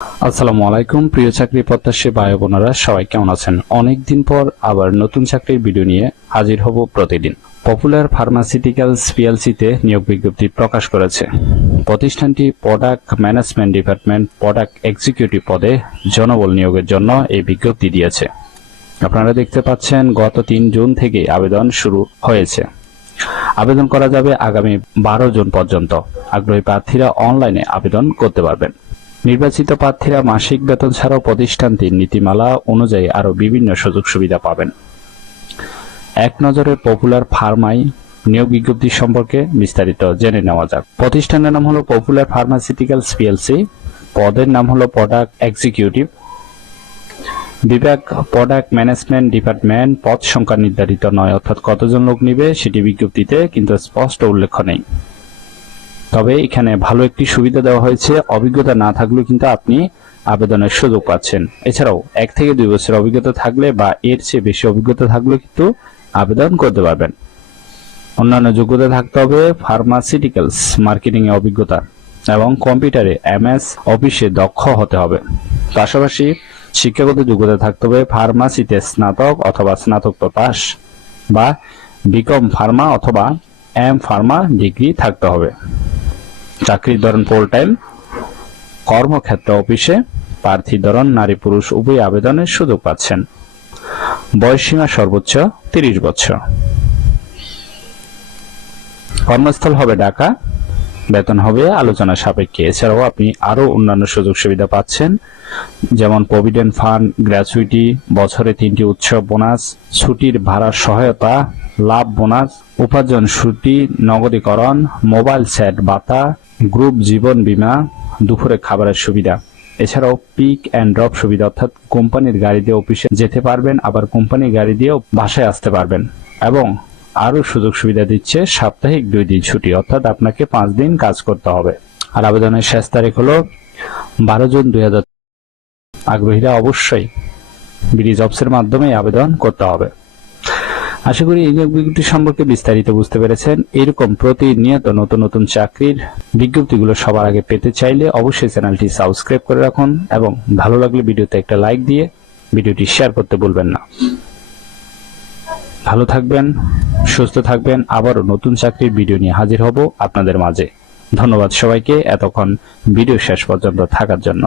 আসসালামু আলাইকুম প্রিয় চাকরি প্রত্যাশী ভাই বোনেরা, সবাই কেমন আছেন? অনেকদিন পর আবার নতুন চাকরির ভিডিও নিয়ে হাজির হব প্রতিদিন। পপুলার ফার্মাসিউটিক্যালস পিএলসিতে নিয়োগ বিজ্ঞপ্তি প্রকাশ করেছে। প্রতিষ্ঠানটি product management department product executive পদে জনবল নিয়োগের জন্য এই বিজ্ঞপ্তি দিয়েছে। আপনারা দেখতে পাচ্ছেন গত 3 জুন থেকে আবেদন শুরু হয়েছে। আবেদন করা যাবে আগামী 12 জুন পর্যন্ত। আগ্রহী প্রার্থীরা অনলাইনে আবেদন করতে পারবেন। নির্বাচিত প্রার্থীরা মাসিক বেতন ছাড়াও প্রতিষ্ঠানটির নীতিমালা অনুযায়ী আরও বিভিন্ন সুযোগ সুবিধা পাবেন। এক নজরে পপুলার ফার্মায় নিয়োগ বিজ্ঞপ্তি সম্পর্কে বিস্তারিত জেনে নেওয়া যাক। প্রতিষ্ঠানের নাম হলো পপুলার ফার্মাসিউটিক্যালস পিএলসি। পদের নাম হলো প্রোডাক্ট এক্সিকিউটিভ। বিভাগ প্রোডাক্ট ম্যানেজমেন্ট ডিপার্টমেন্ট। পদ সংখ্যা নির্ধারিত নয়, অর্থাৎ কতজন লোক নিবে সেটি বিজ্ঞপ্তিতে কিন্তু স্পষ্ট উল্লেখ নেই। তবে এখানে ভালো একটি সুবিধা দেওয়া হয়েছে, অভিজ্ঞতা না থাকলেও কিন্তু আপনি আবেদনের সুযোগ পাচ্ছেন। এছাড়াও 1 থেকে 2 বছর অভিজ্ঞতা থাকলে বা এর চেয়ে বেশি অভিজ্ঞতা থাকলেও কিন্তু আবেদন করতে পারবেন। অন্যান্য যোগ্যতা থাকতে হবে ফার্মাসিউটিক্যালস মার্কেটিং এ অভিজ্ঞতা এবং কম্পিউটারে এমএস অফিসে দক্ষ হতে হবে। পাশাপাশি শিক্ষাগত যোগ্যতা থাকতে হবে ফার্মাসিতে স্নাতক অথবা স্নাতকোত্তর পাস বা বিকম ফার্মা অথবা এম ফার্মা ডিগ্রি থাকতে হবে। চাকরির ধরন ফুল টাইম, কর্মক্ষেত্র অফিসে। প্রার্থী ধরন নারী পুরুষ উভয় আবেদনের সুযোগ পাচ্ছেন। বয়সসীমা সর্বোচ্চ 30 বছর। কর্মস্থল হবে ঢাকা। বেতন হবে আলোচনা সাপেক্ষে। এছাড়াও আপনি আরো অন্যান্য সুযোগ সুবিধা পাচ্ছেন, যেমন প্রভিডেন্ট ফান্ড, গ্র্যাচুইটি, বছরে 3টি উৎসব বোনাস, ছুটির ভাড়ার সহায়তা, লাভ বোনাস, উপার্জন ছুটি, নগদীকরণ, মোবাইল সেট ভাতা, গ্রুপ জীবন বীমা, দুপুরে খাবারের সুবিধা। এছাড়াও পিক অ্যান্ড ড্রপ সুবিধা, অর্থাৎ কোম্পানির গাড়ি দিয়ে অফিসে যেতে পারবেন, আবার কোম্পানির গাড়ি দিয়েও বাসায় আসতে পারবেন। এবং আরো সুযোগ সুবিধা দিচ্ছে সাপ্তাহিক 2 দিন ছুটি, অর্থাৎ আপনাকে 5 দিন কাজ করতে হবে। আর আবেদনের শেষ তারিখ হলো 12 জুন 2000। আগ্রহীরা অবশ্যই বিডি জবসের মাধ্যমে আবেদন করতে হবে। আশা করি এই নিয়োগ বিজ্ঞপ্তি সম্পর্কে বিস্তারিত বুঝতে পেরেছেন। এরকম প্রতিনিয়ত নতুন নতুন চাকরির বিজ্ঞপ্তিগুলো সবার আগে পেতে চাইলে অবশ্যই চ্যানেলটি সাবস্ক্রাইব করে রাখুন এবং ভালো লাগলে ভিডিওতে একটা লাইক দিয়ে ভিডিওটি শেয়ার করতে ভুলবেন না। ভালো থাকবেন, সুস্থ থাকবেন। আবারও নতুন চাকরির ভিডিও নিয়ে হাজির হব আপনাদের মাঝে। ধন্যবাদ সবাইকে এতক্ষণ ভিডিও শেষ পর্যন্ত থাকার জন্য।